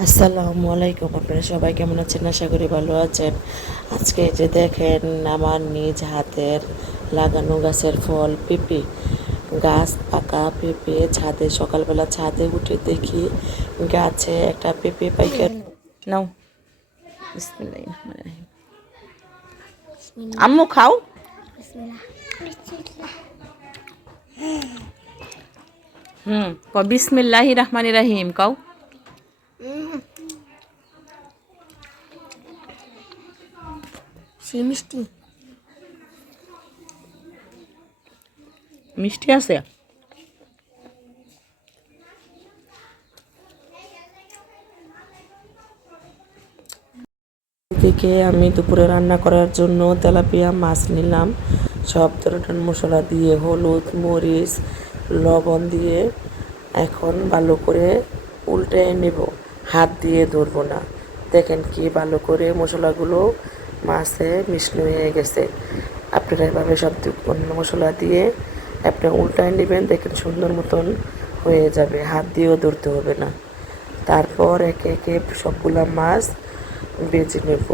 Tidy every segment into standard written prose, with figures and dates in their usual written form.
আসসালামু আলাইকুম। আপনারা সবাই কেমন আছেন? আশা করি ভালো আছেন। আজকে যে দেখেন আমার নিজ হাতের লাগানো গাছের ফল পেঁপে, গাছ পাকা পেঁপে। সকালবেলা ছাদে উঠে দেখি গাছে একটা পেঁপে পাইকার নাও। বিসমিল্লাহির রহমানির রহিম। আম্মু খাও। বিসমিল্লাহির রহমানির রহিম কাও। সেই মিষ্টি মিষ্টি আছে। এদিকে আমি দুপুরে রান্না করার জন্য তেলাপিয়া মাছ নিলাম। সব ধরনের মশলা দিয়ে, হলুদ মরিচ লবণ দিয়ে এখন ভালো করে উল্টে নেব। হাত দিয়ে ধরবো না। দেখেন কি ভালো করে মশলাগুলো মাছে মিশ্রণ হয়ে গেছে। আপনারা এভাবে সব মশলা দিয়ে আপনি উল্টায় নেবেন, দেখেন সুন্দর মতন হয়ে যাবে। হাত দিয়েও ধরতে হবে না। তারপর একে একে সবগুলা মাছ বেজে নেব।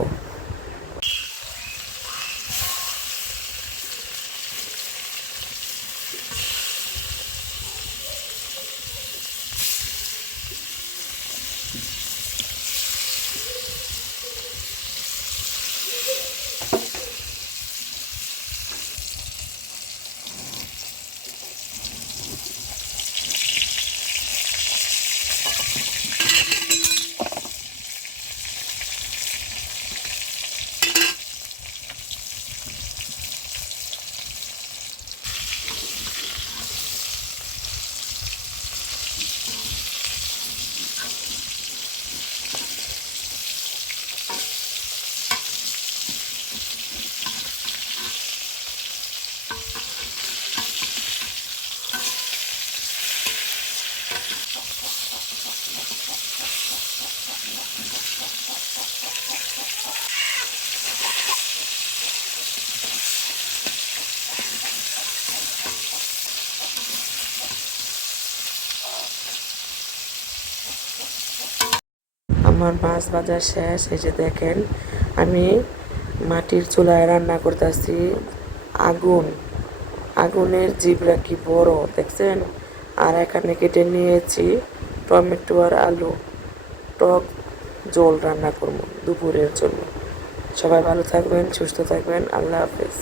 আমার মাছ ভাজা শেষ। এই যে দেখেন আমি মাটির চুলায় রান্না করতেছি। আগুনের জিবরা কি বড় দেখছেন। আর এখানে কেটে নিয়েছি টমেটো আর আলু। টক ঝোল রান্না করবো দুপুরের জন্য। সবাই ভালো থাকবেন, সুস্থ থাকবেন। আল্লাহ হাফেজ।